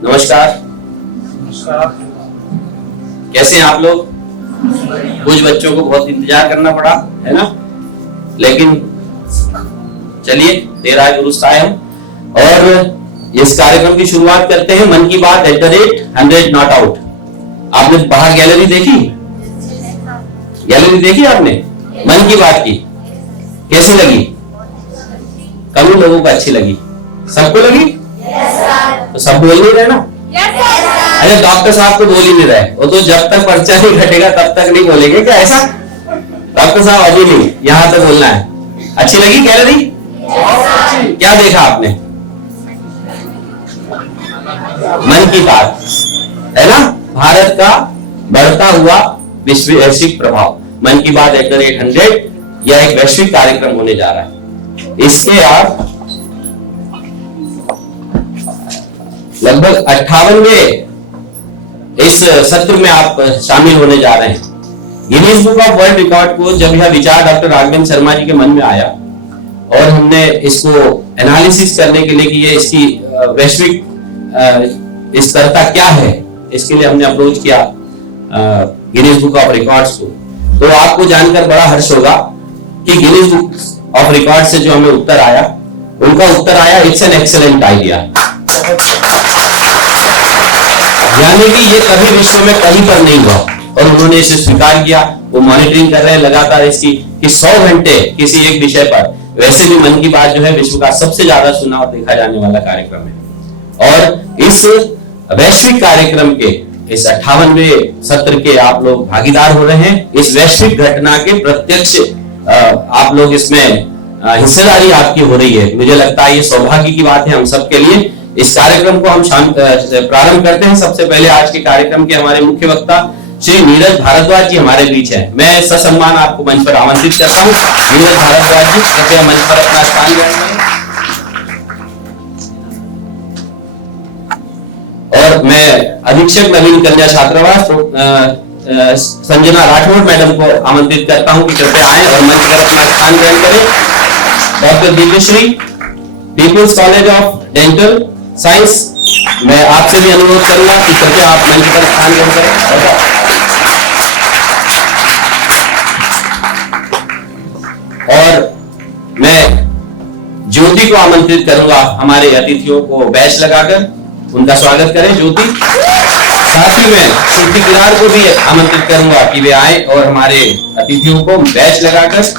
नमस्कार। कैसे हैं आप लोग? कुछ बच्चों को बहुत इंतजार करना पड़ा है ना, लेकिन चलिए देर आए दुरुस्त आए हम। और इस कार्यक्रम की शुरुआत करते हैं। मन की बात @100 नॉट आउट। आपने बाहर गैलरी देखी? गैलरी देखी आपने मन की बात की? कैसी लगी? कभी लोगों को अच्छी लगी? सबको लगी? तो सब बोल नहीं रहे ना? अरे डॉक्टर साहब तो बोल ही नहीं रहे, वो तो जब तक पर्चा नहीं घटेगा तब तक नहीं बोलेंगे क्या ऐसा? डॉक्टर साहब अभी नहीं, यहां तक बोलना है। अच्छी लगी गैलरी? क्या देखा आपने? मन की बात है ना, भारत का बढ़ता हुआ वैश्विक प्रभाव। मन की बात @100 यह एक वैश्विक कार्यक्रम होने जा रहा है। इसके आप लगभग 58वें इस सत्र में आप शामिल होने जा रहे हैं। Guinness Book of World record को जब यह विचार डॉक्टर राघवेंद्र शर्मा जी के मन में आया और हमने इसको एनालिसिस करने के लिए कि ये इसकी वैश्विक स्तरता क्या है, इसके लिए हमने अप्रोच किया गिनीज बुक ऑफ रिकॉर्ड्स को। तो आपको जानकर बड़ा हर्ष होगा कि गिनीज बुक ऑफ रिकॉर्ड से जो हमें उत्तर आया, उनका उत्तर आया इट्स एन एक्सीलेंट आइडिया। यानी कि ये कभी विश्व में कहीं पर नहीं हुआ और उन्होंने इसे स्वीकार किया। वो मॉनिटरिंग कर रहे हैं लगातार इसकी कि 100 घंटे किसी एक विषय पर। वैसे भी मन की बात जो है विश्व का सबसे ज्यादा सुना और देखा जाने वाला कार्यक्रम है। और इस वैश्विक कार्यक्रम के इस 58वें सत्र के आप लोग भागीदार हो रहे हैं। इस वैश्विक घटना के प्रत्यक्ष आप लोग इसमें हिस्सेदारी आपकी हो रही है। मुझे लगता है ये सौभाग्य की बात है हम सबके लिए। इस कार्यक्रम को हम प्रारंभ करते हैं। सबसे पहले आज के कार्यक्रम के हमारे मुख्य वक्ता श्री नीरज भारद्वाज जी हमारे बीच हैं। मैं ससम्मान आपको मंच पर आमंत्रित करता हूं। नीरज भारद्वाज जी कृपया मंच पर अपना स्थान ग्रहण करें। और मैं अधीक्षक नवीन कन्या छात्रावास संजना राठौड़ मैडम को आमंत्रित करता हूं कि कृपया आए और मंच पर अपना स्थान ग्रहण करें। Doctor Divyashri, People's College of Dental Science, मैं आपसे भी अनुरोध करूंगा कि कृपया आप मंच पर स्थान ग्रहण करें। और मैं ज्योति को आमंत्रित करूंगा हमारे अतिथियों को बैच लगाकर उनका स्वागत करें। ज्योति, साथ ही मैं श्रुति किरार को भी आमंत्रित करूंगा कि वे आए और हमारे अतिथियों को बैच लगाकर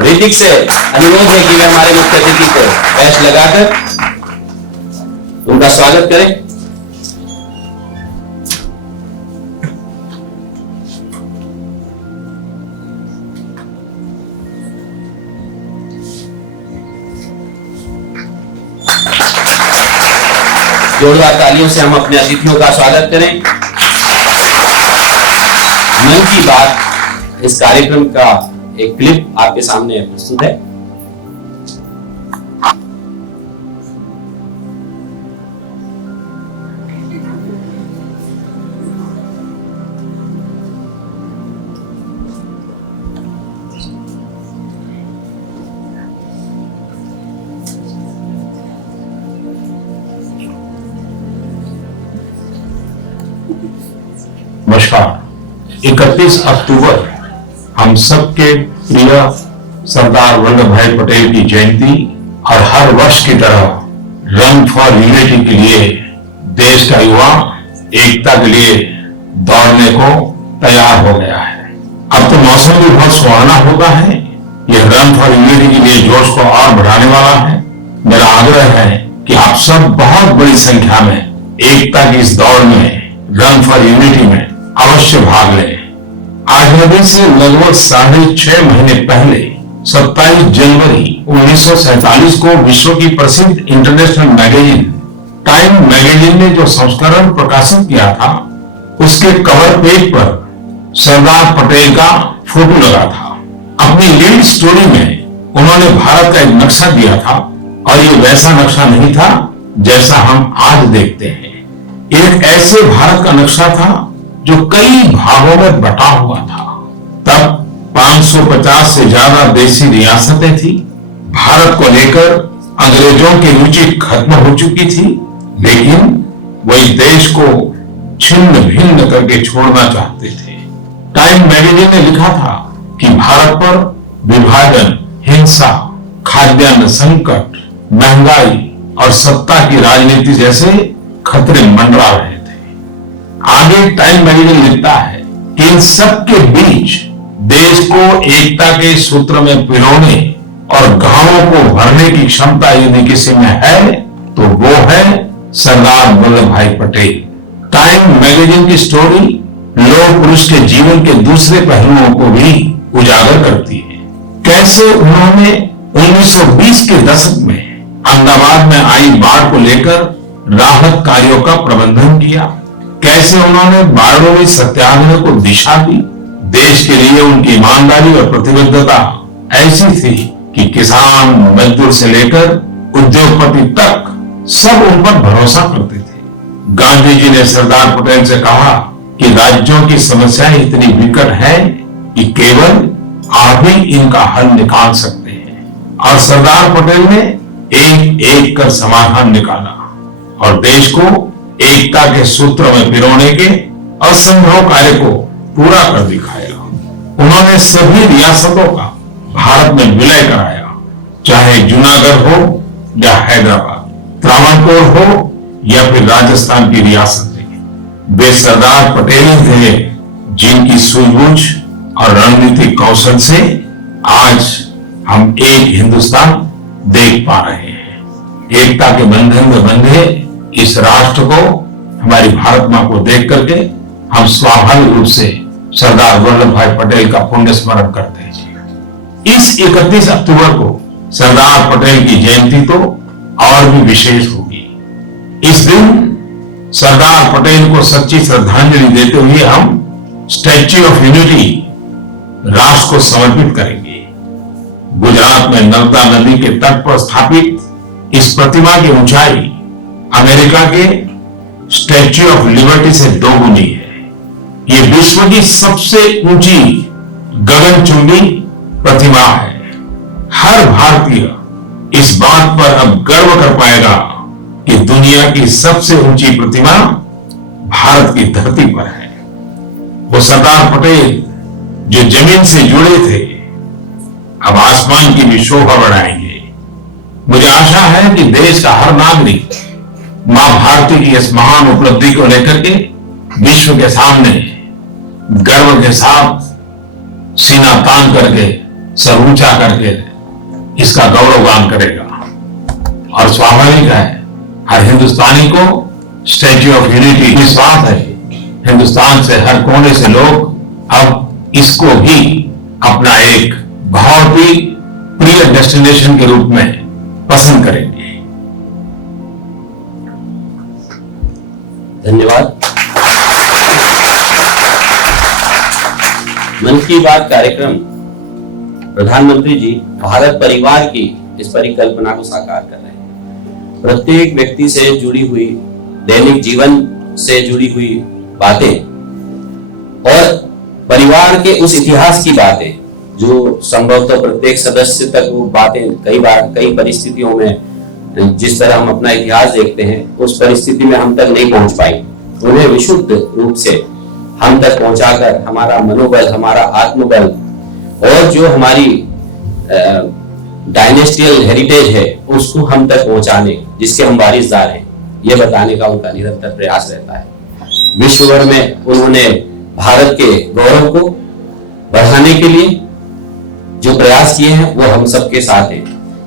ऋतिक से अनुरोध है कि वे हमारे मुख्य अतिथि को बैच लगाकर उनका स्वागत करें। जोरदार तालियों से हम अपने अतिथियों का स्वागत करें। मन की बात इस कार्यक्रम का एक क्लिप आपके सामने प्रस्तुत है। नमस्कार। 31 अक्टूबर हम सबके प्रिय सरदार वल्लभ भाई पटेल की जयंती और हर वर्ष की तरह रन फॉर यूनिटी के लिए देश का युवा एकता के लिए दौड़ने को तैयार हो गया है। अब तो मौसम भी बहुत सुहाना होगा है। यह रन फॉर यूनिटी के लिए जोश को और बढ़ाने वाला है। मेरा आग्रह है कि आप सब बहुत बड़ी संख्या में एकता की इस दौड़ में, रन फॉर यूनिटी में अवश्य भाग लें। आजादी से लगभग 6.5 महीने पहले 27 जनवरी 1947 को विश्व की प्रसिद्ध इंटरनेशनल मैगजीन टाइम मैगजीन ने जो संस्करण प्रकाशित किया था, उसके कवर पेज पर सरदार पटेल का फोटो लगा था। अपनी लीड स्टोरी में उन्होंने भारत का एक नक्शा दिया था और ये वैसा नक्शा नहीं था जैसा हम आज देखते हैं। एक ऐसे भारत का नक्शा था जो कई भागों में बटा हुआ था। तब 550 से ज्यादा देशी रियासतें थी। भारत को लेकर अंग्रेजों की रुचि खत्म हो चुकी थी, लेकिन वही देश को छिन्न भिन्न करके छोड़ना चाहते थे। टाइम मैगजीन ने लिखा था कि भारत पर विभाजन, हिंसा, खाद्यान्न संकट, महंगाई और सत्ता की राजनीति जैसे खतरे मंडरा रहे थे। आगे टाइम मैगजीन लिखता है कि इन सब के बीच देश को एकता के सूत्र में पिरोने और गांवों को भरने की क्षमता यदि किसी में है तो वो है सरदार वल्लभ भाई पटेल। टाइम मैगजीन की स्टोरी लौह पुरुष के जीवन के दूसरे पहलुओं को भी उजागर करती है। कैसे उन्होंने 1920 के दशक में अहमदाबाद में आई बाढ़ को लेकर राहत कार्यों का प्रबंधन किया, कैसे उन्होंने बारडोली सत्याग्रह को दिशा दी। देश के लिए उनकी ईमानदारी और प्रतिबद्धता ऐसी थी कि किसान, मजदूर से लेकर उद्योगपति तक सब उन पर भरोसा करते थे। गांधी जी ने सरदार पटेल से कहा कि राज्यों की समस्याएं इतनी विकट हैं कि केवल आप ही इनका हल निकाल सकते हैं। और सरदार पटेल ने एक एक कर समाधान निकाला और देश को एकता के सूत्र में पिरोने के असंभव कार्य को पूरा कर दिखाया। उन्होंने सभी रियासतों का भारत में विलय कराया, चाहे जूनागढ़ हो या हैदराबाद, त्रावणकोर हो या फिर राजस्थान की रियासतें। वे सरदार पटेल थे जिनकी सूझबूझ और रणनीतिक कौशल से आज हम एक हिंदुस्तान देख पा रहे हैं। एकता के बंधन में बंधे इस राष्ट्र को, हमारी भारत मां को देख करके हम स्वाभाविक रूप से सरदार वल्लभ भाई पटेल का पुण्य स्मरण करते हैं। इस 31 अक्टूबर को सरदार पटेल की जयंती तो और भी विशेष होगी। इस दिन सरदार पटेल को सच्ची श्रद्धांजलि देते हुए हम स्टैच्यू ऑफ यूनिटी राष्ट्र को समर्पित करेंगे। गुजरात में नर्मदा नदी के तट पर स्थापित इस प्रतिमा की ऊंचाई अमेरिका के स्टैच्यू ऑफ लिबर्टी से दोगुनी है। ये विश्व की सबसे ऊंची गगनचुंबी प्रतिमा है। हर भारतीय इस बात पर अब गर्व कर पाएगा कि दुनिया की सबसे ऊंची प्रतिमा भारत की धरती पर है। वो सरदार पटेल जो जमीन से जुड़े थे, अब आसमान की भी शोभा बढ़ाएंगे। मुझे आशा है कि देश का हर नागरिक मां भारती की इस महान उपलब्धि को लेकर के विश्व के सामने गर्व के साथ सीना तान करके, सर ऊंचा करके इसका गौरवगान करेगा। और स्वाभाविक है, हर हिंदुस्तानी को स्टैच्यू ऑफ यूनिटी विश्वास है, हिंदुस्तान से हर कोने से लोग अब इसको भी अपना एक बहुत ही प्रिय डेस्टिनेशन के रूप में पसंद करेंगे। धन्यवाद। मन की बात कार्यक्रम प्रधानमंत्री जी भारत परिवार की इस परिकल्पना को साकार कर रहे हैं। प्रत्येक व्यक्ति से जुड़ी हुई, दैनिक जीवन से जुड़ी हुई बातें और परिवार के उस इतिहास की बातें जो संभवतः प्रत्येक सदस्य तक वो बातें कई बार कई परिस्थितियों में जिस तरह हम अपना इतिहास देखते हैं उस परिस्थिति में हम तक नहीं पहुंच पाई, उन्हें विशुद्ध रूप से हम तक पहुंचाकर हमारा मनोबल, हमारा आत्मबल और जो हमारी डायनेस्टियल हेरिटेज है उसको हम तक पहुंचाने, जिसके हम वारिसदार हैं, ये बताने का उनका निरंतर प्रयास रहता है। विश्व भर में उन्होंने भारत के गौरव को बढ़ाने के लिए जो प्रयास किए हैं वो हम सबके साथ हैं।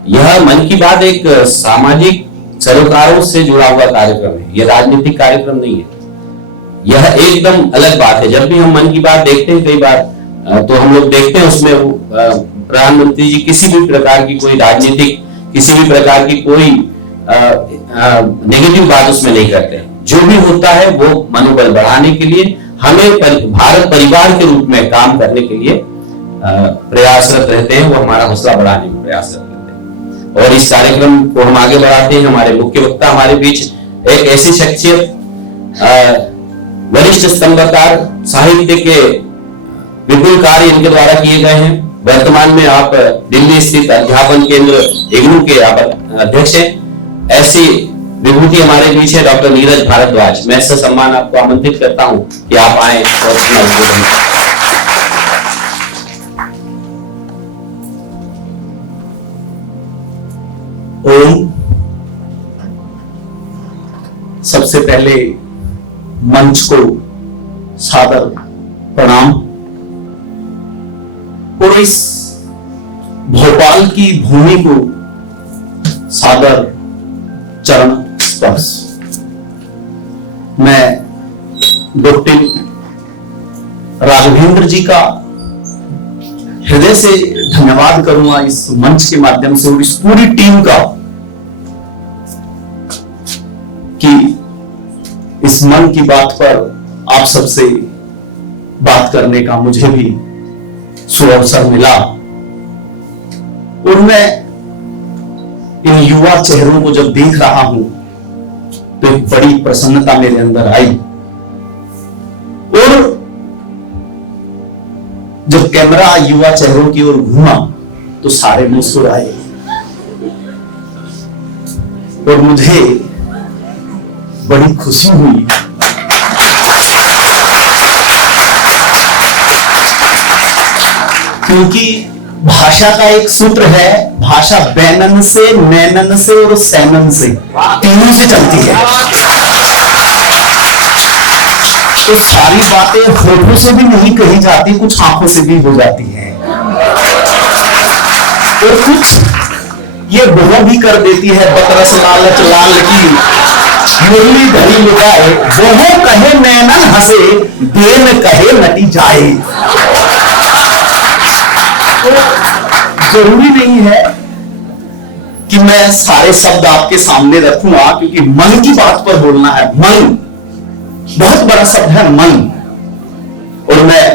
यह मन की बात एक सामाजिक सरोकारों से जुड़ा हुआ कार्यक्रम है, यह राजनीतिक कार्यक्रम नहीं है। यह एकदम अलग बात है। जब भी हम मन की बात देखते हैं कई बार तो हम लोग देखते हैं उसमें प्रधानमंत्री जी किसी भी प्रकार की कोई राजनीतिक, किसी भी प्रकार की कोई नेगेटिव बात उसमें नहीं करते हैं। जो भी होता है वो मनोबल बढ़ाने के लिए, हमें भारत परिवार के रूप में काम करने के लिए प्रयासरत रहते हैं, वो हमारा हौसला बढ़ाने में प्रयासरत रहते हैं। और इस कार्यक्रम को हम आगे बढ़ाते हैं। हमारे मुख्य वक्ता हमारे बीच एक ऐसी शख्सियत, वरिष्ठ स्तंभकार, साहित्य के विपुल कार्य इनके द्वारा किए गए हैं। वर्तमान में आप दिल्ली स्थित अध्यापन केंद्र इग्नू के आप अध्यक्ष हैं। ऐसी विभूति हमारे बीच है डॉक्टर नीरज भारद्वाज। मैं सम्मान आपको आमंत्रित करता हूं कि आप आए और अपना उद्बोधन करें। ओम। सबसे पहले मंच को सादर प्रणाम और इस भोपाल की भूमि को सादर चरण स्पर्श। मैं डॉक्टर राघवेंद्र जी का हृदय से धन्यवाद करूंगा इस मंच के माध्यम से और इस पूरी टीम का कि इस मन की बात पर आप सबसे बात करने का मुझे भी सुअवसर मिला। और मैं इन युवा चेहरों को जब देख रहा हूं तो एक बड़ी प्रसन्नता मेरे अंदर आई। और जब कैमरा युवा चेहरों की ओर घूमा तो सारे मुस्कुराए और मुझे बड़ी खुशी हुई। क्योंकि भाषा का एक सूत्र है, भाषा बैनन से, नैनन से और सैनन से, तीनों से चलती है। तो सारी बातें होठों से भी नहीं कही जाती, कुछ आंखों से भी हो जाती हैं और कुछ ये बहु भी कर देती है। बतरस लालच लाल की मुरली धरी लुटाए, बहु कहे नैनन हंसे, बेन कहे नटी जाए। तो जरूरी नहीं है कि मैं सारे शब्द आपके सामने रखूंगा, क्योंकि मन की बात पर बोलना है। मन बहुत बड़ा शब्द है, मन। और मैं,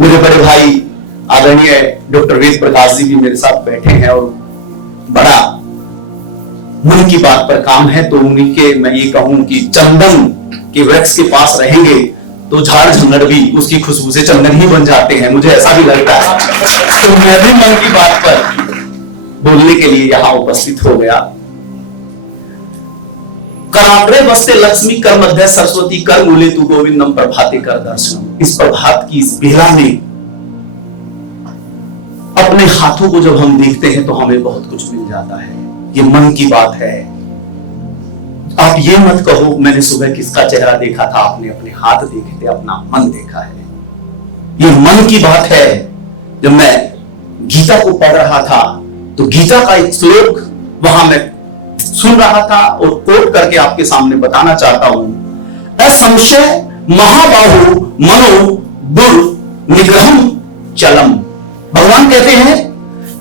मेरे बड़े भाई आदरणीय डॉक्टर वेद प्रकाश जी भी मेरे साथ बैठे हैं और बड़ा मन की बात पर काम है। तो उन्हीं के मैं ये कहूं कि चंदन के वृक्ष के पास रहेंगे तो झाड़ झंगड़ भी उसकी खुशबू से चंदन ही बन जाते हैं, मुझे ऐसा भी लगता है। तो मैं भी मन की बात पर बोलने के लिए यहां उपस्थित हो गया। कराग्रे बसते लक्ष्मी कर मध्य सरस्वती कर मूले तू गोविंदम प्रभाते कर दर्शनम। इस प्रभात की इस बेला में अपने हाथों को जब हम देखते हैं तो हमें बहुत कुछ मिल जाता है। ये मन की बात है। आप ये मत कहो मैंने सुबह किसका चेहरा देखा था, आपने अपने हाथ देखे थे, अपना मन देखा है। ये मन की बात है। जब मैं गीता को पढ़ रहा था तो गीता का एक श्लोक वहां मैं सुन रहा था और कोट करके आपके सामने बताना चाहता हूं। असंशय महाबाहु मनो दुर्निग्रहम चलम। भगवान कहते हैं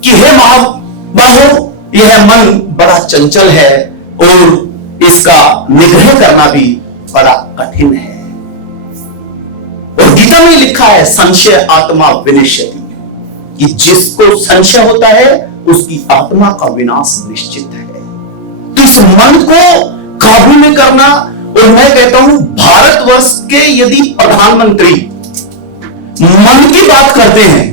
कि हे महाबाहु, यह मन बड़ा चंचल है और इसका निग्रह करना भी बड़ा कठिन है। और गीता में लिखा है संशय आत्मा विनिश्यति, कि जिसको संशय होता है उसकी आत्मा का विनाश निश्चित है। तो इस मन को काबू में करना, और मैं कहता हूं भारतवर्ष के यदि प्रधानमंत्री मन की बात करते हैं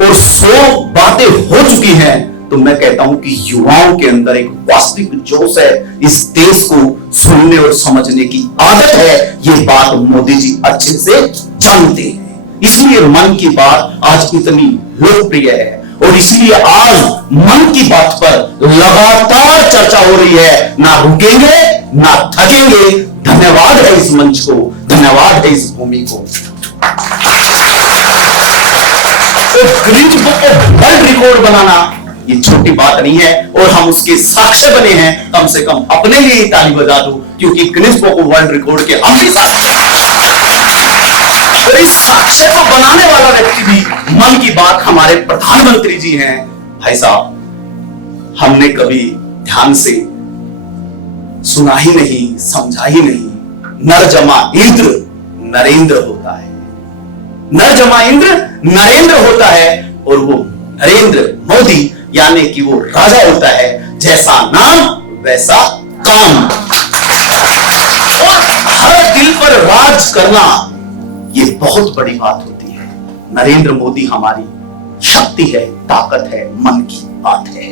और 100 बातें हो चुकी हैं, तो मैं कहता हूं कि युवाओं के अंदर एक वास्तविक जोश है। इस देश को सुनने और समझने की आदत है। ये बात मोदी जी अच्छे से जानते हैं। इसलिए मन की बात आज इतनी लोकप्रिय है और इसलिए आज मन की बात पर लगातार चर्चा हो रही है। ना रुकेंगे ना थकेंगे। धन्यवाद है इस मंच को, धन्यवाद है इस भूमि को। तो Guinness Book of World Record बनाना ये छोटी बात नहीं है और हम उसके साक्ष्य बने हैं। कम से कम अपने लिए ही ताली बजा दो, क्योंकि Guinness Book of World record के हम भी साक्ष्य हैं। और इस साक्ष्य को बनाने वाला व्यक्ति भी मन की बात हमारे प्रधानमंत्री जी हैं। भाई साहब, हमने कभी ध्यान से सुना ही नहीं, समझा ही नहीं। नर जमा इंद्र नरेंद्र होता है। नर जमा इंद्र नरेंद्र होता है, और वो नरेंद्र मोदी यानी कि वो राजा होता है, जैसा नाम वैसा काम। और हर दिल पर राज करना ये बहुत बड़ी बात होती है। नरेंद्र मोदी हमारी शक्ति है, ताकत है, मन की बात है।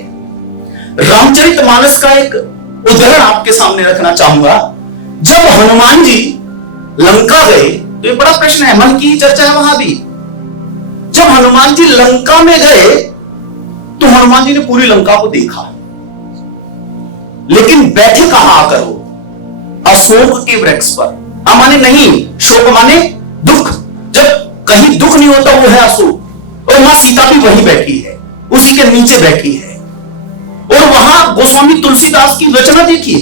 रामचरितमानस का एक उदाहरण आपके सामने रखना चाहूंगा। जब हनुमान जी लंका गए, तो ये बड़ा प्रश्न है, मन की चर्चा है वहां भी। जब हनुमान जी लंका में गए तो हनुमान जी ने पूरी लंका को देखा, लेकिन बैठे कहां आकर हो? अशोक के वृक्ष पर। माने नहीं, शोक माने दुख। जब कहीं दुख नहीं होता वो है अशोक, और मां सीता भी वहीं बैठी है, उसी के नीचे बैठी है। और वहां गोस्वामी तुलसीदास की रचना देखिए,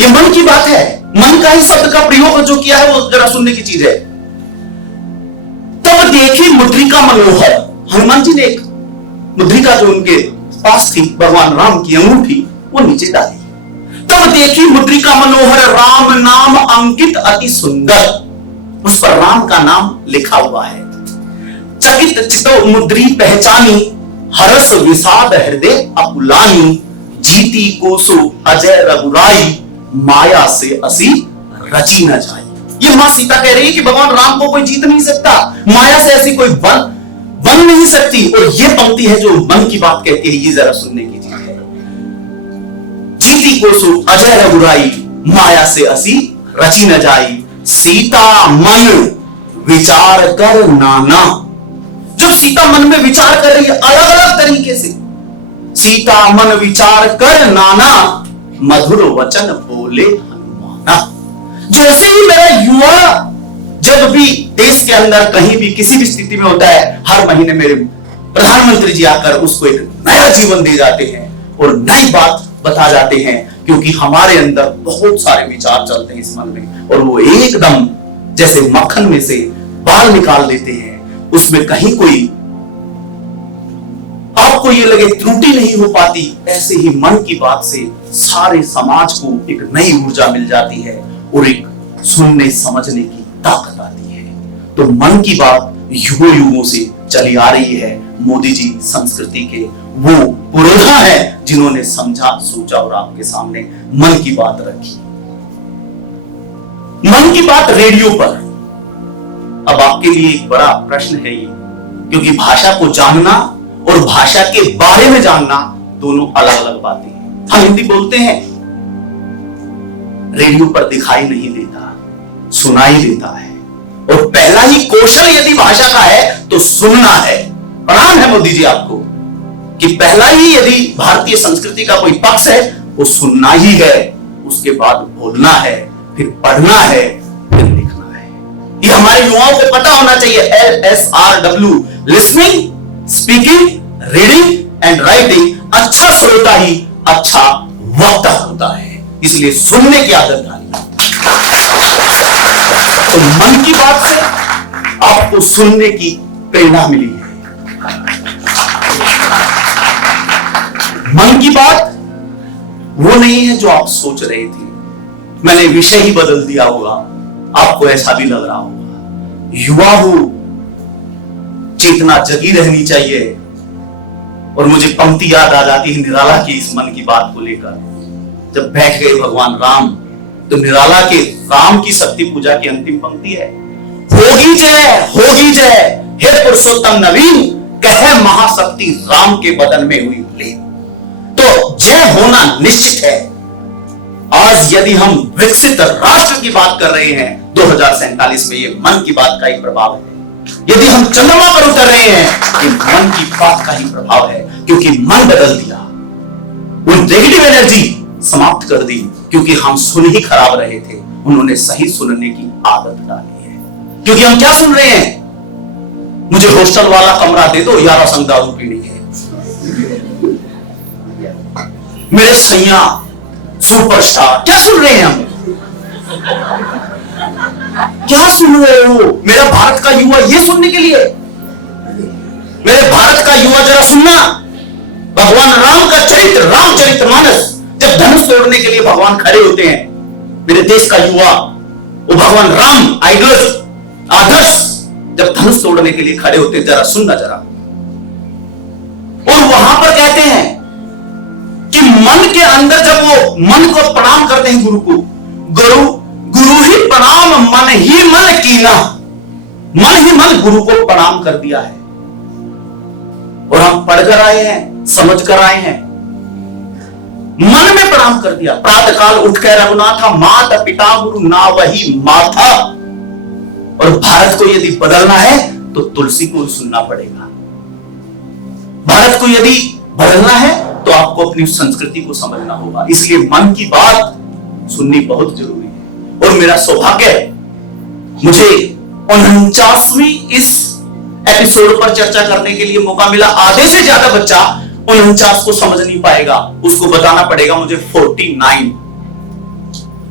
ये मन की बात है। मन का ही शब्द का प्रयोग जो किया है वो जरा सुनने की चीज है। तब देखी मुद्रिका मनोहर, हनुमान जी ने एक मुद्रिका जो उनके पास थी, भगवान राम की अंगूठी, वो नीचे डाली। तब देखी मुद्रिका मनोहर, राम नाम अंकित अति सुंदर, उस पर राम का नाम लिखा हुआ है। चकित चितो मुद्री पहचानी, हरस विषाद हृदय अकुलानी, जीती कोसो अजय रघुराई, माया से असी रची न जाए। ये मां सीता कह रही है कि भगवान राम को कोई जीत नहीं सकता, माया से ऐसी कोई बन नहीं सकती। और ये पंक्ति है जो मन की बात कहती है, ये जरा सुनने की चीज है। जीती कोसो अजय रघुराई, माया से असी रची न जाई, सीता मन विचार कर नाना। जो सीता मन में विचार कर रही है अलग अलग तरीके से, सीता मन विचार कर नाना, मधुर वचन बोले हनुमाना। जैसे ही मेरा युवा जब भी देश के अंदर कहीं भी किसी भी स्थिति में होता है, हर महीने मेरे प्रधानमंत्री जी आकर उसको एक नया जीवन दे जाते हैं और नई बात बता जाते हैं, क्योंकि हमारे अंदर बहुत सारे विचार चलते हैं इस मन में, और वो एकदम जैसे मक्खन में से बाल निकाल देते हैं। उसमें कहीं कोई आपको ये लगे त्रुटि नहीं हो पाती, ऐसे ही मन की बात से सारे समाज को एक नई ऊर्जा मिल जाती है और एक सुनने समझने की ताकत आती है। तो मन की बात युगों से चली आ रही है। मोदी जी संस्कृति के वो पुरोधा है जिन्होंने समझा, सोचा और आपके सामने मन की बात रखी। मन की बात रेडियो पर। अब आपके लिए एक बड़ा प्रश्न है ये, क्योंकि भाषा को जानना और भाषा के बारे में जानना दोनों अलग अलग बातें हैं। हम हिंदी बोलते हैं, रेडियो पर दिखाई नहीं देता, सुनाई देता है। और पहला ही कौशल यदि भाषा का है तो सुनना है। प्रणाम है मोदी जी आपको कि पहला ही यदि भारतीय संस्कृति का कोई पक्ष है वो सुनना ही है, उसके बाद बोलना है, फिर पढ़ना है, फिर लिखना है। ये हमारे युवाओं को पता होना चाहिए। LSRW, listening, speaking, reading and writing. अच्छा श्रोता ही अच्छा वक्ता होता है, इसलिए सुनने की आदत डालिए। तो मन की बात से आपको सुनने की प्रेरणा मिली है। मन की बात वो नहीं है जो आप सोच रहे थे, मैंने विषय ही बदल दिया होगा, आपको ऐसा भी लग रहा होगा। युवा हो, चेतना जगी रहनी चाहिए। और मुझे पंक्ति याद आ जाती है निराला की इस मन की बात को लेकर। जब बैठ गए भगवान राम, तो निराला के राम की शक्ति पूजा की अंतिम पंक्ति है, होगी जय हे पुरुषोत्तम नवीन, कहे महाशक्ति राम के बदन में हुई लीन। तो जय होना निश्चित है। आज यदि हम विकसित राष्ट्र की बात कर रहे हैं 2047 में, ये मन की बात का ही प्रभाव है। यदि हम चंद्रमा पर उतर रहे हैं, ये मन की बात का ही प्रभाव है, क्योंकि मन बदल दिया, वो नेगेटिव एनर्जी समाप्त कर दी, क्योंकि हम सुन ही खराब रहे थे, उन्होंने सही सुनने की आदत डाली है। क्योंकि हम क्या सुन रहे हैं, मुझे हॉस्टल वाला कमरा दे दो, 11 संग दारू पीनी है, मेरे सैया सुपरस्टार। क्या सुन रहे हैं हम, क्या सुन रहे हो? मेरा भारत का युवा ये सुनने के लिए, मेरे भारत का युवा जरा सुनना, भगवान राम का चरित्र, रामचरितमानस, जब धनुष तोड़ने के लिए भगवान खड़े होते हैं, मेरे देश का युवा वो भगवान राम आदर्श जब धनुष तोड़ने के लिए खड़े होते, जरा सुनना जरा, और वहां पर कहते हैं कि मन के अंदर जब वो मन को प्रणाम करते हैं गुरु को, गुरु ही प्रणाम मन ही मन कीना, मन ही मन गुरु को प्रणाम कर दिया है। और हम पढ़ कर आए हैं, समझ कर आए हैं, मन में प्रणाम कर दिया। प्रातः काल उठ कर रघुनाथा माता पिता गुरु ना वही माथा। और भारत को यदि बदलना है तो तुलसी को सुनना पड़ेगा। भारत को यदि बदलना है तो आपको अपनी संस्कृति को समझना होगा। इसलिए मन की बात सुननी बहुत जरूरी है। और मेरा सौभाग्य है, मुझे 49वीं इस एपिसोड पर चर्चा करने के लिए मौका मिला। आधे से ज्यादा बच्चा 49 को समझ नहीं पाएगा, उसको बताना पड़ेगा मुझे 49।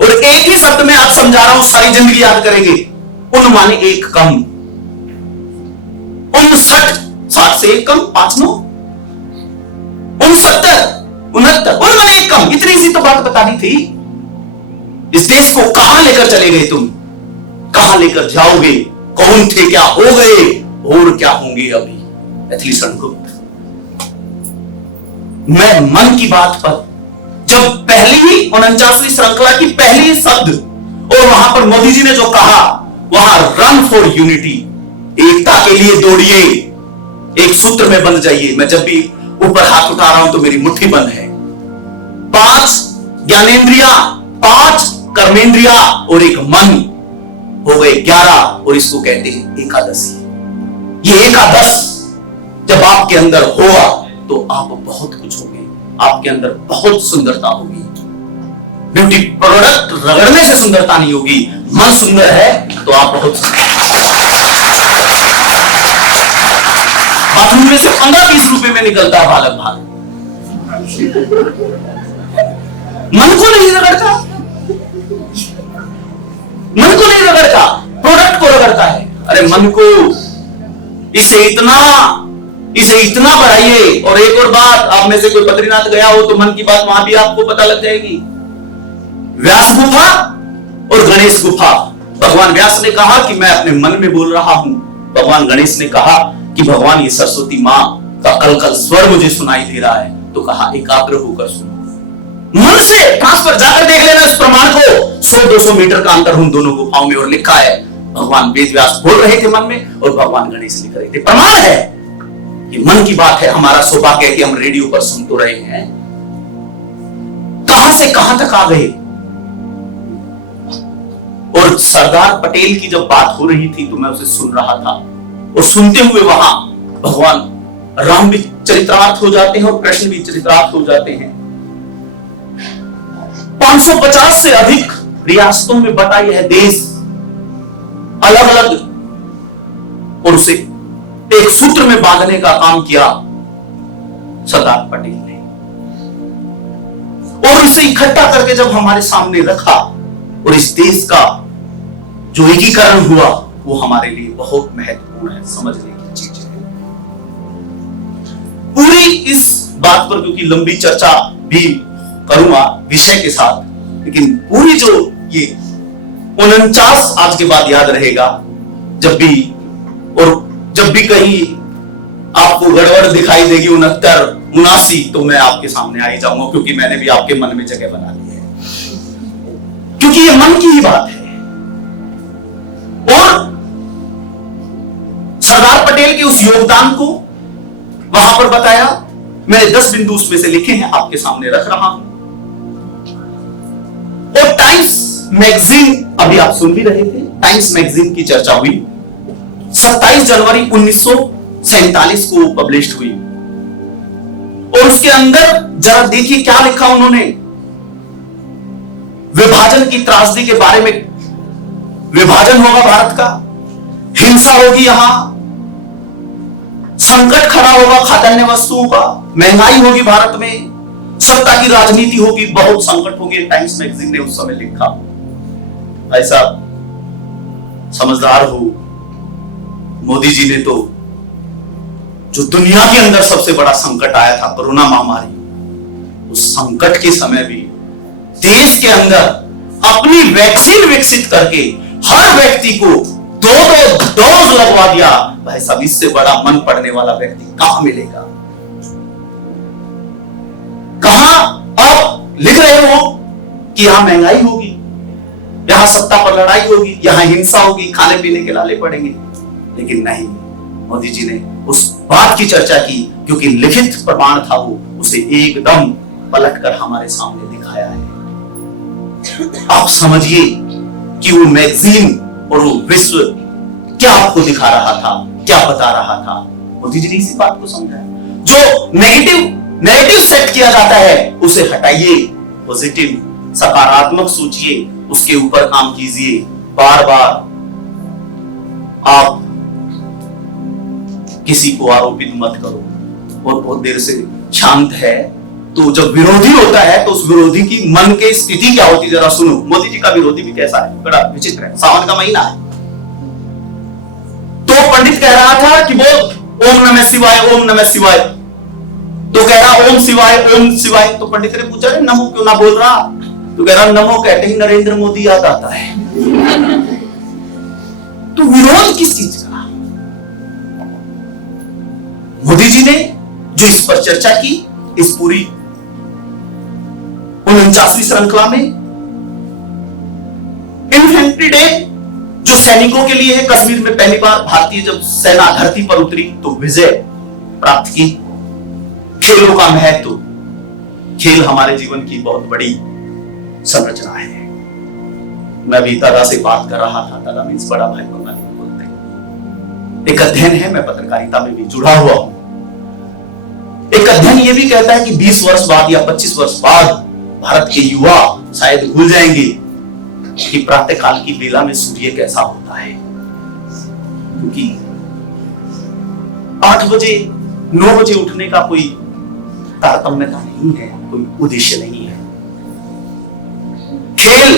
और एक ही शब्द में आज समझा रहा हूं, सारी जिंदगी याद करेंगे। उन माने एक कम, 59, 60 से एक कम 5 9, 69, 69, उन माने एक कम। इतनी सी तो बात बतानी थी। इस देश को कहां लेकर चले गए तुम, कहां लेकर जाओगे, कौन थे, क्या हो गए और क्या होंगे अभी। एथलीसन ग्रुप। मैं मन की बात पर जब पहली ही 49वीं श्रृंखला की पहली शब्द, और वहां पर मोदी जी ने जो कहा, वहां रन फॉर यूनिटी, एकता के लिए दौड़िए, एक सूत्र में बंध जाइए। मैं जब भी ऊपर हाथ उठा रहा हूं तो मेरी मुट्ठी बंद है। 5 ज्ञानेंद्रिया, 5 कर्मेंद्रिया और एक मन, हो गए 11। और इसको कहते हैं एकादशी। ये एकादश जब आपके अंदर होगा तो आप बहुत कुछ होंगे, आपके अंदर बहुत सुंदरता होगी। ब्यूटी प्रोडक्ट रगड़ने से सुंदरता नहीं होगी, मन सुंदर है तो आप बहुत बाथरूम में से 15-20 रुपए में निकलता है बालक भाग। मन को नहीं रगड़ता, मन को नहीं रगड़ता, प्रोडक्ट को रगड़ता है। अरे मन को, इसे इतना बढ़ाइए। और एक और बात, आप में से कोई बद्रीनाथ गया हो तो मन की बात वहां भी आपको पता लग जाएगी। व्यास गुफा और गणेश गुफा। भगवान व्यास ने कहा कि मैं अपने मन में बोल रहा हूं। भगवान गणेश ने कहा कि भगवान ये सरस्वती मां का कल स्वर मुझे सुनाई दे रहा है। तो कहा एकाग्र होकर सुनो, मन से ट्रांसफर जाकर देख लेना इस प्रमाण को। 100-200 मीटर का अंतर उन दोनों गुफाओं में, और लिखा है भगवान वेद व्यास बोल रहे थे मन में और भगवान गणेश लिख रहे थे। प्रमाण है, ये मन की बात है। हमारा सौभाग्य है कि हम रेडियो पर सुन तो रहे हैं। कहां से कहां तक आ गए। और सरदार पटेल की जब बात हो रही थी तो मैं उसे सुन रहा था, और सुनते हुए वहां भगवान राम भी चरितार्थ हो जाते हैं और कृष्ण भी चरितार्थ हो जाते हैं। 550 से अधिक रियासतों में बटा यह देश अलग अलग, और उसे एक सूत्र में बांधने का काम किया सरदार पटेल ने। और इसे इकट्ठा करके जब हमारे सामने रखा, और इस देश का जो एकीकरण हुआ वो हमारे लिए बहुत महत्वपूर्ण है, समझने की चीज है। पूरी इस बात पर क्योंकि लंबी चर्चा भी करूंगा विषय के साथ, लेकिन पूरी जो ये 49 आज के बाद याद रहेगा। जब भी कहीं आपको गड़बड़ दिखाई देगी 69, 79, तो मैं आपके सामने आ ही जाऊंगा, क्योंकि मैंने भी आपके मन में जगह बना ली है, क्योंकि ये मन की ही बात है। और सरदार पटेल के उस योगदान को वहां पर बताया। मैंने 10 बिंदु उसमें से लिखे हैं, आपके सामने रख रहा हूं। और टाइम्स मैगजीन, अभी आप सुन भी रहे थे, टाइम्स मैगजीन की चर्चा हुई। 27 जनवरी 1947 को पब्लिश हुई। और उसके अंदर जरा देखिए क्या लिखा उन्होंने। विभाजन की त्रासदी के बारे में, विभाजन होगा भारत का, हिंसा होगी, यहां संकट खड़ा होगा खाद्यान्न वस्तुओं का, महंगाई होगी भारत में, सत्ता की राजनीति होगी, बहुत संकट होंगे। टाइम्स मैगजीन ने उस समय लिखा। ऐसा समझदार हो, मोदी जी ने तो जो दुनिया के अंदर सबसे बड़ा संकट आया था कोरोना महामारी, उस संकट के समय भी देश के अंदर अपनी वैक्सीन विकसित करके हर व्यक्ति को दो डोज लगवा दिया। भाई साहब, इससे बड़ा मन पड़ने वाला व्यक्ति कहां मिलेगा? कहां आप लिख रहे हो कि यहां महंगाई होगी, यहां सत्ता पर लड़ाई होगी, यहां हिंसा होगी, खाने पीने के लाले पड़ेंगे, लेकिन नहीं, मोदी जी ने उस बात की चर्चा की क्योंकि लिखित प्रमाण था, वो उसे एकदम पलटकर हमारे सामने दिखाया है। आप समझिए कि वो मैगजीन और वो विश्व क्या आपको दिखा रहा था, क्या बता रहा था। मोदी जी ने इसी बात को समझाया। जो नेगेटिव सेट किया जाता है उसे हटाइए, पॉजिटिव सकारात्मक सोचिए, उसके ऊपर काम कीजिए। बार बार आप किसी को आरोपित मत करो। और बहुत देर से शांत है, तो जब विरोधी होता है तो उस विरोधी की मन की स्थिति क्या होती है जरा सुनो। मोदी जी का विरोधी भी कैसा है, बड़ा विचित्र है। सावन का महीना है, तो पंडित कह रहा था कि बोल ओम नमः शिवाय, ओम नमः शिवाय। तो कह रहा ओम शिवाय, ओम शिवाय। तो पंडित ने पूछा नमो क्यों ना बोल रहा? तो कह रहा नमो कहते ही नरेंद्र मोदी याद आता है। तो विरोध किस चीज का? मोदी जी ने जो इस पर चर्चा की, इस पूरी 49वीं श्रृंखला में, इन्फेंट्री डे जो सैनिकों के लिए है, कश्मीर में पहली बार भारतीय जब सेना धरती पर उतरी तो विजय प्राप्त की। खेलों का महत्व, खेल हमारे जीवन की बहुत बड़ी संरचना है। मैं भी दादा से बात कर रहा था, दादा मीन्स बड़ा भाई बंगाली में बोलते हैं। एक अध्ययन है, मैं पत्रकारिता में भी जुड़ा हुआ हूं। एक अध्ययन यह भी कहता है कि 20 वर्ष बाद या 25 वर्ष बाद भारत के युवा शायद भूल जाएंगे कि प्रातःकाल की बेला में सूर्य कैसा होता है, क्योंकि 8 बजे 9 बजे उठने का कोई तारतम्यता नहीं है, कोई उद्देश्य नहीं है। खेल,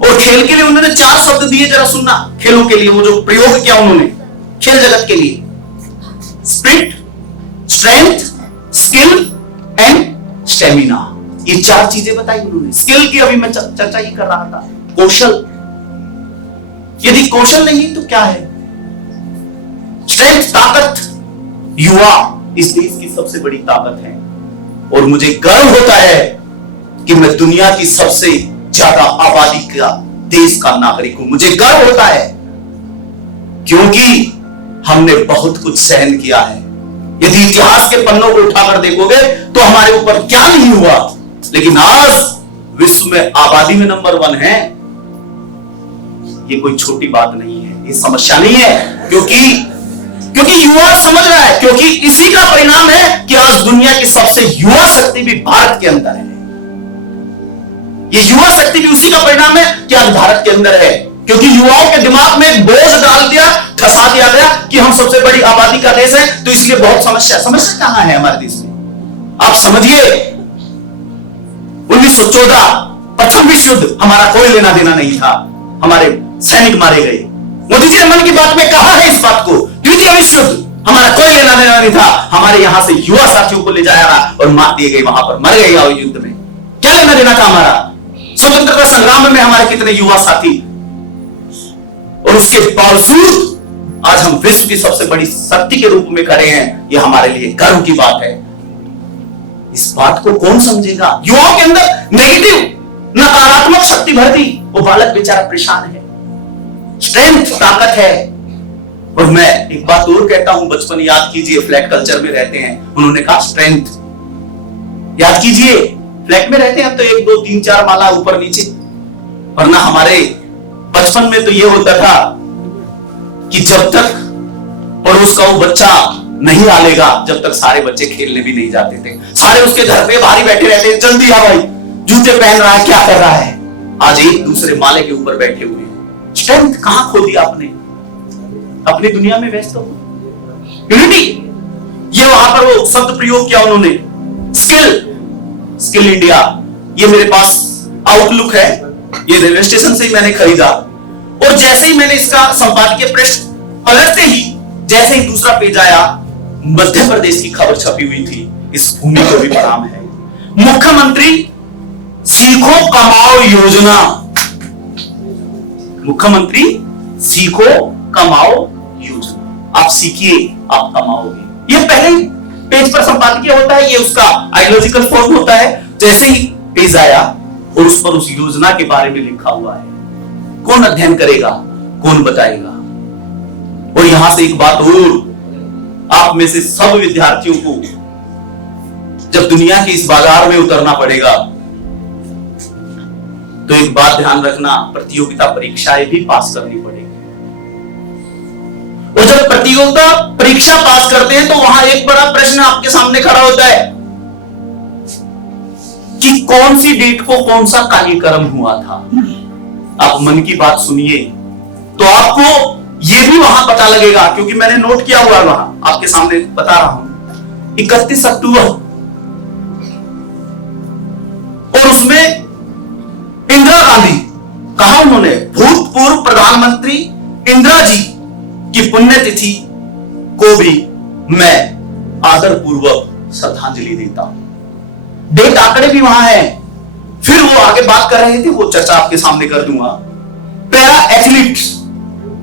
और खेल के लिए उन्होंने 4 शब्द दिए, जरा सुनना। खेलों के लिए वो जो प्रयोग किया उन्होंने खेल जगत के लिए, spirit, strength, skill and stamina, ये 4 चीजें बताई उन्होंने। स्किल की अभी मैं चर्चा ही कर रहा था, कौशल। यदि कौशल नहीं तो क्या है? स्ट्रेंथ, ताकत। युवा इस देश की सबसे बड़ी ताकत है, और मुझे गर्व होता है कि मैं दुनिया की सबसे ज्यादा आबादी का देश का नागरिक हूं। मुझे गर्व होता है क्योंकि हमने बहुत कुछ सहन किया है। यदि इतिहास के पन्नों को उठाकर देखोगे तो हमारे ऊपर क्या नहीं हुआ, लेकिन आज विश्व में आबादी में नंबर 1 है। ये कोई छोटी बात नहीं है, ये समस्या नहीं है, क्योंकि युवा समझ रहा है, क्योंकि इसी का परिणाम है कि आज दुनिया की सबसे युवा शक्ति भी भारत के अंदर है। ये युवा शक्ति भी उसी का परिणाम है कि आज भारत के अंदर है, क्योंकि युवाओं के दिमाग में एक बोझ डाल दिया, धसा दिया गया कि हम सबसे बड़ी आबादी का देश है, तो इसलिए बहुत समस्या कहां है हमारे देश में? आप समझिए, 1914 प्रथम विश्व युद्ध, हमारा कोई लेना देना नहीं था, हमारे सैनिक मारे गए। मोदी जी ने मन की बात में कहा है इस बात को। द्वितीय विश्व युद्ध, हमारा कोई लेना देना नहीं था, हमारे यहां से युवा साथियों को ले जाया और मार दिए गए, वहां पर मर गए युद्ध में। क्या लेना देना था हमारा? स्वतंत्रता संग्राम में हमारे कितने युवा साथी, और उसके बावजूद आज हम विश्व की सबसे बड़ी शक्ति के रूप में खड़े हैं। यह हमारे लिए गर्व की बात है। इस बात को कौन समझेगा? युवाओं के अंदर नेगेटिव नकारात्मक शक्ति भर दी, वो बालक बेचारा परेशान है। स्ट्रेंथ, ताकत है। और मैं एक बात और कहता हूं, बचपन याद कीजिए, फ्लैट कल्चर में रहते हैं, उन्होंने कहा स्ट्रेंथ याद कीजिए। फ्लैट में रहते हैं तो 1 2 3 4 माला ऊपर नीचे, वरना हमारे बचपन में तो यह होता था कि जब तक पड़ोस का वो बच्चा नहीं आलेगा, जब तक सारे बच्चे खेलने भी नहीं जाते थे। सारे उसके घर पे बाहर बैठे रहते, जल्दी आ भाई, जूते पहन रहा है, क्या कर रहा है। आज एक दूसरे माले के ऊपर बैठे हुए हैं। स्ट्रेंथ कहां खो दिया आपने? अपनी दुनिया में व्यस्त हो। यूनिटी, ये वहां पर वो शब्द प्रयोग किया उन्होंने। स्किल इंडिया, ये मेरे पास आउटलुक है, ये रेलवे स्टेशन से ही मैंने खरीदा, और जैसे ही मैंने इसका संपादकीय पृष्ठ पलटते ही जैसे ही दूसरा पेज आया, मध्य प्रदेश की खबर छपी हुई थी। इस भूमि को भी प्रणाम है। मुख्यमंत्री सीखो कमाओ योजना, मुख्यमंत्री सीखो कमाओ योजना। आप सीखिए, आप कमाओगे। ये पहले पेज पर संपादकीय होता है, ये उसका आइडियोलॉजिकल फॉर्म होता है। जैसे ही पेज आया और उस पर उस योजना के बारे में लिखा हुआ है, कौन अध्ययन करेगा, कौन बताएगा। और यहां से एक बात और, आप में से सब विद्यार्थियों को जब दुनिया के इस बाजार में उतरना पड़ेगा तो एक बात ध्यान रखना, प्रतियोगिता परीक्षाएं भी पास करनी पड़ेगी। और जब प्रतियोगिता परीक्षा पास करते हैं तो वहां एक बड़ा प्रश्न आपके सामने खड़ा होता है कि कौन सी डेट को कौन सा कार्यक्रम हुआ था। आप मन की बात सुनिए तो आपको यह भी वहां पता लगेगा, क्योंकि मैंने नोट किया हुआ है, वहां आपके सामने बता रहा हूं। 31 अक्टूबर, और उसमें इंदिरा गांधी, कहा उन्होंने, भूतपूर्व प्रधानमंत्री इंदिरा जी की पुण्यतिथि को भी मैं आदरपूर्वक श्रद्धांजलि देता हूं। डेट आंकड़े भी वहां है। फिर वो आगे बात कर रहे थे, वो चर्चा आपके सामने कर दूंगा। पैरा एथलीट्स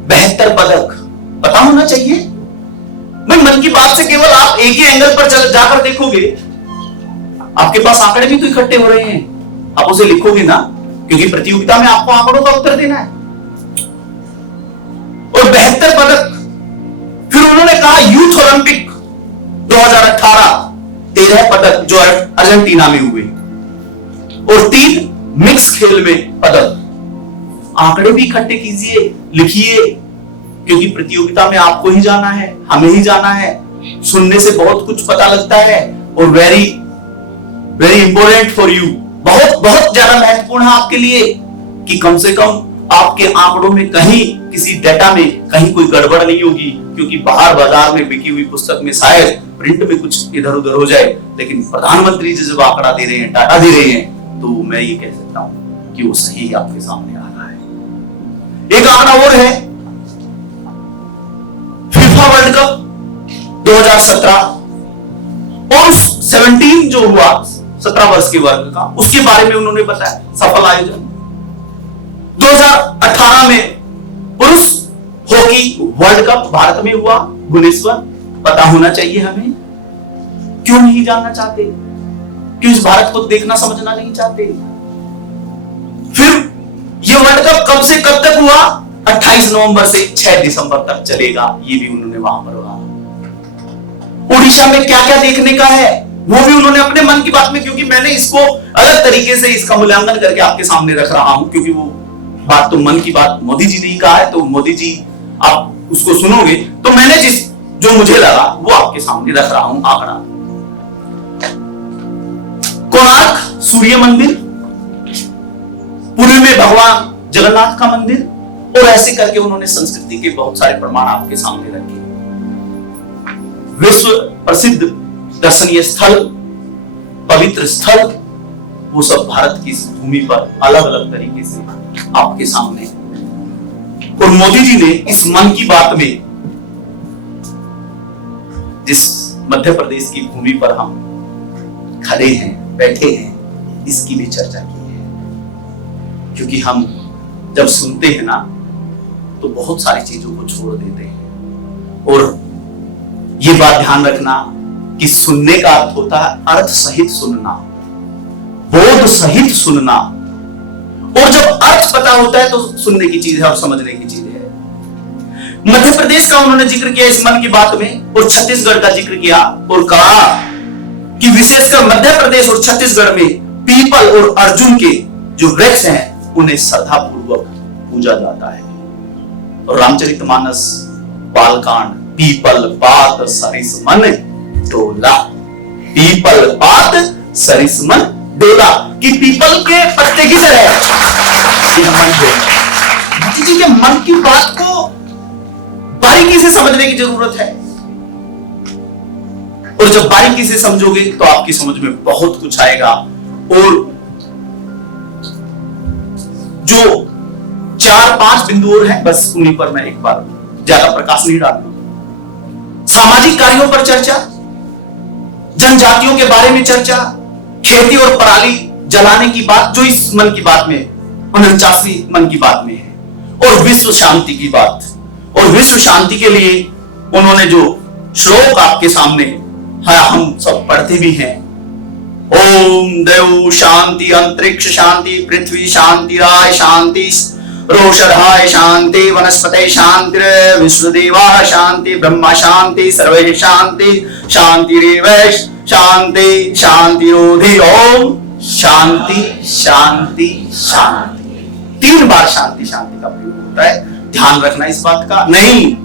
72 पदक, पता होना चाहिए। मैं मन की बात से केवल आप एक ही एंगल पर जाकर देखोगे, आपके पास आंकड़े भी तो इकट्ठे हो रहे हैं, आप उसे लिखोगे ना, क्योंकि प्रतियोगिता में आपको आंकड़ों का उत्तर देना है। और 72 पदक। फिर उन्होंने कहा यूथ ओलंपिक 2018 13 पदक जो अर्जेंटीना में हुए, और 3 मिक्स खेल में पदक। आंकड़े भी इकट्ठे कीजिए, लिखिए, क्योंकि प्रतियोगिता में आपको ही जाना है, हमें ही जाना है। सुनने से बहुत कुछ पता लगता है, और very very important for you, बहुत बहुत ज्यादा महत्वपूर्ण है आपके लिए कि कम से कम आपके आंकड़ों में कहीं, किसी डेटा में कहीं कोई गड़बड़ नहीं होगी। क्योंकि बाहर बाजार में बिकी हुई पुस्तक में शायद प्रिंट में कुछ इधर उधर हो जाए, लेकिन प्रधानमंत्री जी जब आंकड़ा दे रहे हैं, डाटा दे रहे हैं, तो मैं ये कह सकता हूं कि वो सही आपके सामने आ रहा है। एक आंकड़ा और है, फीफा वर्ल्ड कप 2017 और 17 जो हुआ 17 वर्ष के वर्ग का, उसके बारे में उन्होंने बताया। सफल आयोजन 2018 में पुरुष हॉकी वर्ल्ड कप भारत में हुआ, भुवनेश्वर, पता होना चाहिए हमें। क्यों नहीं जानना चाहते? क्यों इस भारत को देखना समझना नहीं चाहते? फिर ये वर्ल्ड कप कब से कब तक हुआ? 28 नवंबर से 6 दिसंबर तक चलेगा, ये भी उन्होंने वहां पर कहा। उड़ीसा में क्या क्या देखने का है वो भी उन्होंने अपने मन की बात में, क्योंकि मैंने इसको अलग तरीके से इसका मूल्यांकन करके आपके सामने रख रहा हूं, क्योंकि वो बात तो मन की बात मोदी जी ने ही कहा है, तो मोदी जी आप उसको सुनोगे, तो मैंने जो मुझे लगा वो आपके सामने रख रहा हूं आंकड़ा। कोणार्क सूर्य मंदिर, पुरी में भगवान जगन्नाथ का मंदिर, और ऐसे करके उन्होंने संस्कृति के बहुत सारे प्रमाण आपके सामने रखे। विश्व प्रसिद्ध दर्शनीय स्थल, पवित्र स्थल, वो सब भारत की इस भूमि पर अलग अलग तरीके से आपके सामने। और मोदी जी ने इस मन की बात में, जिस मध्य प्रदेश की भूमि पर हम खड़े हैं, बैठे हैं, इसकी भी चर्चा की है। क्योंकि हम जब सुनते हैं ना तो बहुत सारी चीजों को छोड़ देते हैं। और ये बात ध्यान रखना कि सुनने का अर्थ होता है अर्थ सहित सुनना, बोध सहित सुनना। और जब अर्थ पता होता है तो सुनने की चीज है और समझने की चीज है। मध्य प्रदेश का उन्होंने जिक्र किया इस मन की बात में, और छत्तीसगढ़ का जिक्र किया, और कहा कि विशेषकर मध्य प्रदेश और छत्तीसगढ़ में पीपल और अर्जुन के जो वृक्ष हैं उन्हें श्रद्धापूर्वक पूजा जाता है। और रामचरितमानस बालकांड, पीपल पात सरिस मन डोला, पीपल पात सरिस मन डोला, कि पीपल के पत्ते की तरह जी के मन की बात को बारीकी से समझने की जरूरत है। और जब बारीकी से समझोगे तो आपकी समझ में बहुत कुछ आएगा। और जो 4-5 बिंदु और हैं, बस उन्हीं पर मैं एक बार ज्यादा प्रकाश नहीं डालूंगा। सामाजिक कार्यों पर चर्चा, जनजातियों के बारे में चर्चा, खेती और पराली जलाने की बात जो इस मन की बात में 49वीं मन की बात में है, और विश्व शांति की बात। और विश्व शांति के लिए उन्होंने जो श्लोक आपके सामने हम सब पढ़ते भी हैं, ओम देव शांति, अंतरिक्ष शांति, पृथ्वी शांति, राय शांति, रोषधाय शांति, वनस्पति शांति, विश्वदेवा शांति, ब्रह्मा शांति, सर्वे शांति, शांतिरेव शांति, शांतिरोधि। ओम शांति शांति शांति, 3 बार शांति शांति का प्रयोग होता है। ध्यान रखना इस बात का। नहीं,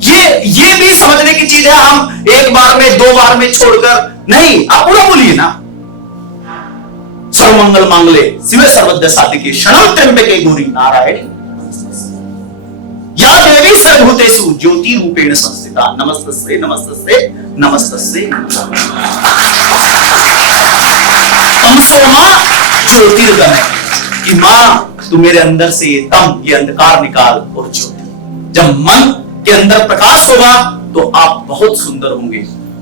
ये भी समझने की चीज है, हम एक बार में 2 बार में छोड़कर नहीं, आप पूरा बोलिए ना। सर्वमंगल मांगले शिवे सर्वज्ञ साधिके शरणं त्र्यंबके गौरी नारायणी या देवी सर्वभूतेषु ज्योति रूपेण संस्थिता नमस्तस्यै नमस्तस्यै नमस्तस्यै। तमसो मां ज्योतिर्गमय, कि मां तू मेरे अंदर से ये तम, ये अंधकार निकाल और ज्योति। जब मन के अंदर प्रकाश होगा तो आप बहुत सुंदर होंगे।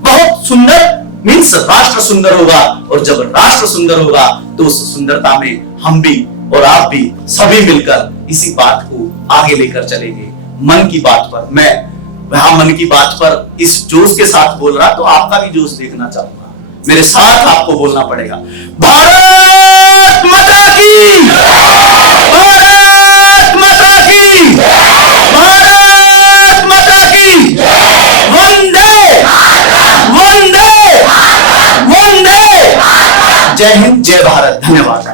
बहुत सुंदर मीन्स राष्ट्र सुंदर होगा, और जब राष्ट्र सुंदर होगा तो उस सुंदरता में हम भी और आप भी सभी मिलकर इसी बात को आगे लेकर चलेंगे। मन की बात पर मैं वहां मन की बात पर इस जोश के साथ बोल रहा, तो आपका भी जोश देखना चाहूंगा। मेरे साथ आपको बोलना पड़ेगा, भारत माता की, भारत माता की, भारत माता की, वंदे वंदे वंदे। जय हिंद, जय भारत, धन्यवाद।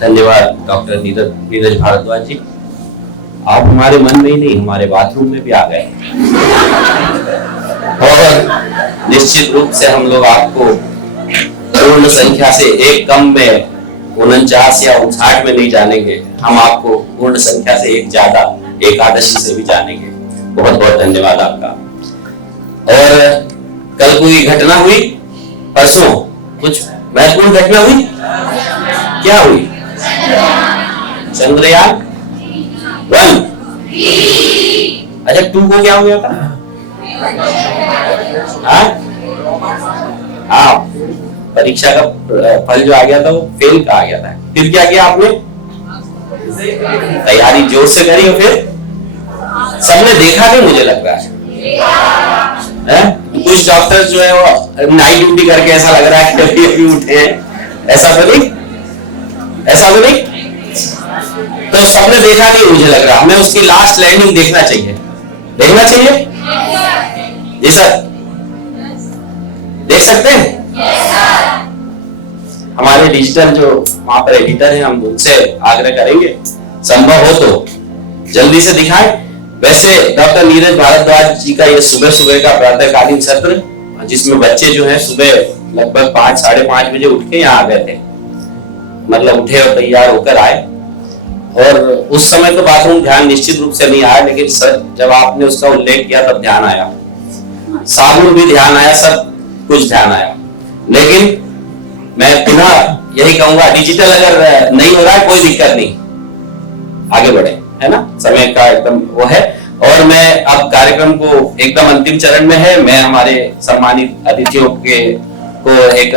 धन्यवाद डॉक्टर नीरज भारद्वाज जी। आप हमारे मन में ही नहीं, हमारे बाथरूम में भी आ गए। और निश्चित रूप से हम लोग आपको पूर्ण संख्या से एक कम में 49 या 59 में नहीं जानेंगे, हम आपको पूर्ण संख्या से एक ज्यादा एकादशी से भी जानेंगे। बहुत बहुत धन्यवाद आपका। और कल कोई घटना हुई, परसों कुछ महत्वपूर्ण घटना हुई, क्या हुई? चंद्रयान 1, अच्छा 2 को क्या हो गया था? हाँ, परीक्षा का फल जो आ गया था वो फेल का आ गया था। फिर क्या किया आपने? तैयारी जोर से करी, और फिर सबने देखा नहीं, मुझे लग रहा है कुछ डॉक्टर जो है वो नाइट ड्यूटी करके ऐसा लग रहा है कि अभी अभी उठे हैं, ऐसा तो नहीं, ऐसा तो नहीं। तो सबने देखा नहीं, मुझे लग रहा, हमें उसकी लास्ट लैंडिंग देखना चाहिए, देखना चाहिए जी सर, देख सकते हैं? हमारे डिजिटल जो वहां पर एडिटर हैं, हम उनसे आग्रह करेंगे संभव हो तो जल्दी से दिखाएं। वैसे डॉक्टर नीरज भारद्वाज जी का ये सुबह सुबह का प्रातःकालीन सत्र, जिसमें बच्चे जो हैं सुबह लगभग 5, 5:30 बजे उठ के यहाँ आ गए थे, मतलब उठे और तैयार होकर आए। और उस समय तो बाथरूम ध्यान निश्चित रूप से नहीं आया, लेकिन सर जब आपने उसका उल्लेख किया तब ध्यान आया, साबुन भी ध्यान आया, सब कुछ ध्यान आया। लेकिन मैं पुनः यही कहूंगा, डिजिटल अगर नहीं हो रहा है कोई दिक्कत नहीं, आगे बढ़े, है ना, समय का एकदम वो है। और मैं अब कार्यक्रम को एकदम अंतिम चरण में है, मैं हमारे सम्मानित अतिथियों को एक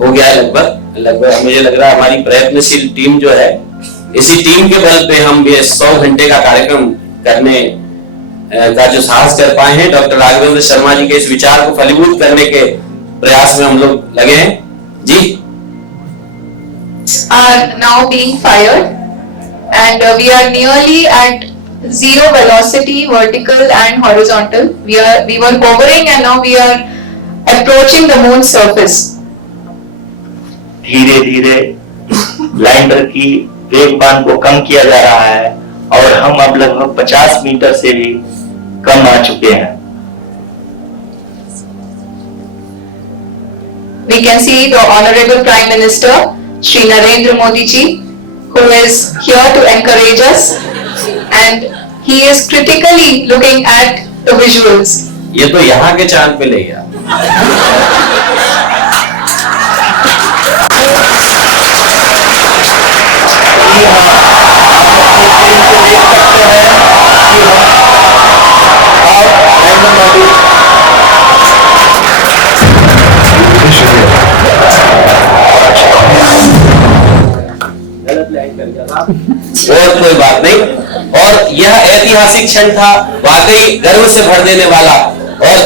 हो गया लगभग मुझे लग रहा है हमारी प्रयत्नशील टीम जो है, इसी टीम के बल पे हम ये 100 घंटे का कार्यक्रम करने का जो साहस कर पाए हैं। डॉक्टर राघवेंद्र शर्मा जी के इस विचार को फलीभूत करने के प्रयास में हम लोग लगे हैं जी। Are now being fired and we are nearly at zero velocity, vertical and horizontal. We were hovering and now we are approaching the moon surface. धीरे धीरे लैंडर की वेगमान को कम किया जा रहा है और हम अब लगभग 50 मीटर से भी कम आ चुके हैं। We can see the Honorable Prime Minister Shri Narendra Modi ji, who is here to encourage us, and he is critically looking at the visuals. ये तो यहाँ के चांद पे ले गया। और कोई बात नहीं। और यह ऐतिहासिक क्षण था, वाकई गर्व से भर देने वाला और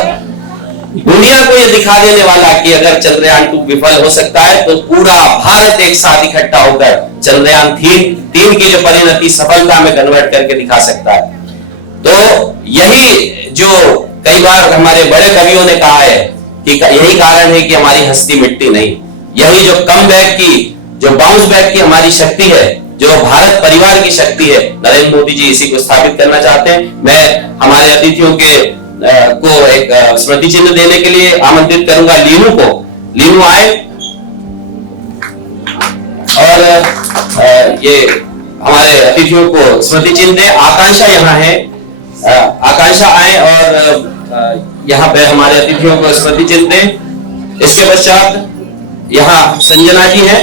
दुनिया को यह दिखा देने वाला कि अगर चंद्रयान 2 विफल हो सकता है तो पूरा भारत एक साथ इकट्ठा होकर चंद्रयान 3 की जो परिणति सफलता में कन्वर्ट करके दिखा सकता है। तो यही जो कई बार हमारे बड़े कवियों ने कहा है कि यही कारण है कि हमारी हस्ती मिटती नहीं। यही जो कम बैक की, जो बाउंस बैक की हमारी शक्ति है, जो भारत परिवार की शक्ति है, नरेंद्र मोदी जी इसी को स्थापित करना चाहते हैं। मैं हमारे अतिथियों को एक स्मृति चिन्ह देने के लिए आमंत्रित करूंगा लीनू को। लीनू आए और ये हमारे अतिथियों को स्मृति चिन्ह दे। आकांक्षा यहाँ है, आकांक्षा आए और यहाँ पे हमारे अतिथियों को स्मृति चिन्ह दे। इसके पश्चात यहाँ संजना जी हैं,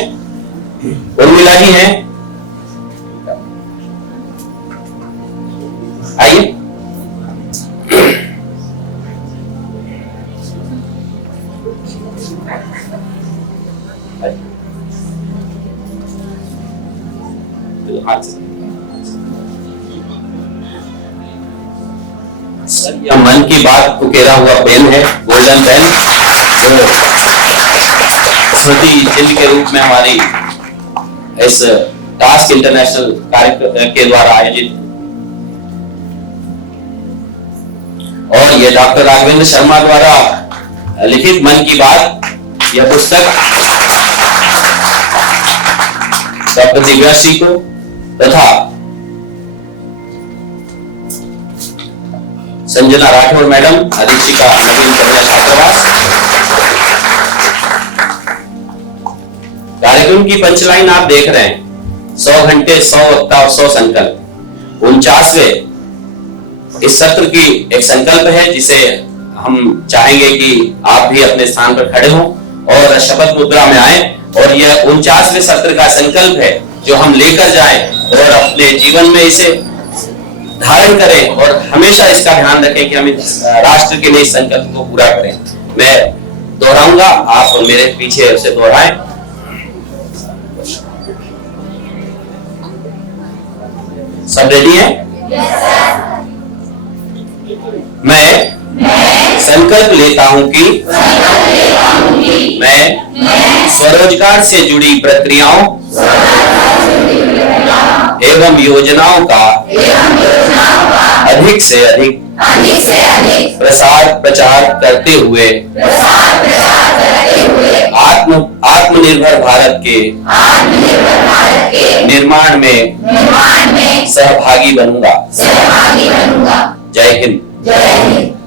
उर्मिला जी हैं, आइए। सर, यह मन की बात उकेरा हुआ पेन है, गोल्डन पेन, जो स्मृति चिन्ह के रूप में हमारी इस टास्क इंटरनेशनल कार्यक्रम के द्वारा आयोजित। और ये डॉक्टर राघवेंद्र शर्मा द्वारा लिखित मन की बात, यह पुस्तक डॉक्टर दिव्याश्री को तथा संजना राठौर मैडम, अधीक्षिका नवीन कन्या छात्रावास। कार्यक्रम की पंचलाइन आप देख रहे हैं, 100 घंटे 100 वक्ता और 100 संकल्प। 49वें इस सत्र की एक संकल्प है जिसे हम चाहेंगे कि आप भी अपने स्थान पर खड़े हों और शपथ मुद्रा में आए। और यह 49वें सत्र का संकल्प है जो हम लेकर जाएं और अपने जीवन में इसे धारण करें और हमेशा इसका ध्यान रखें कि हम राष्ट्र के लिए इस संकल्प को पूरा करें। मैं दोहराऊंगा, आप मेरे पीछे उसे दोहराएं। सब रेडी हैं? मैं संकल्प लेता हूं कि मैं स्वरोजगार से जुड़ी प्रक्रियाओं एवं योजनाओं का अधिक से अधिक प्रसार प्रचार करते हुए आत्मनिर्भर भारत के निर्माण में सहभागी बनूंगा। जय हिंद।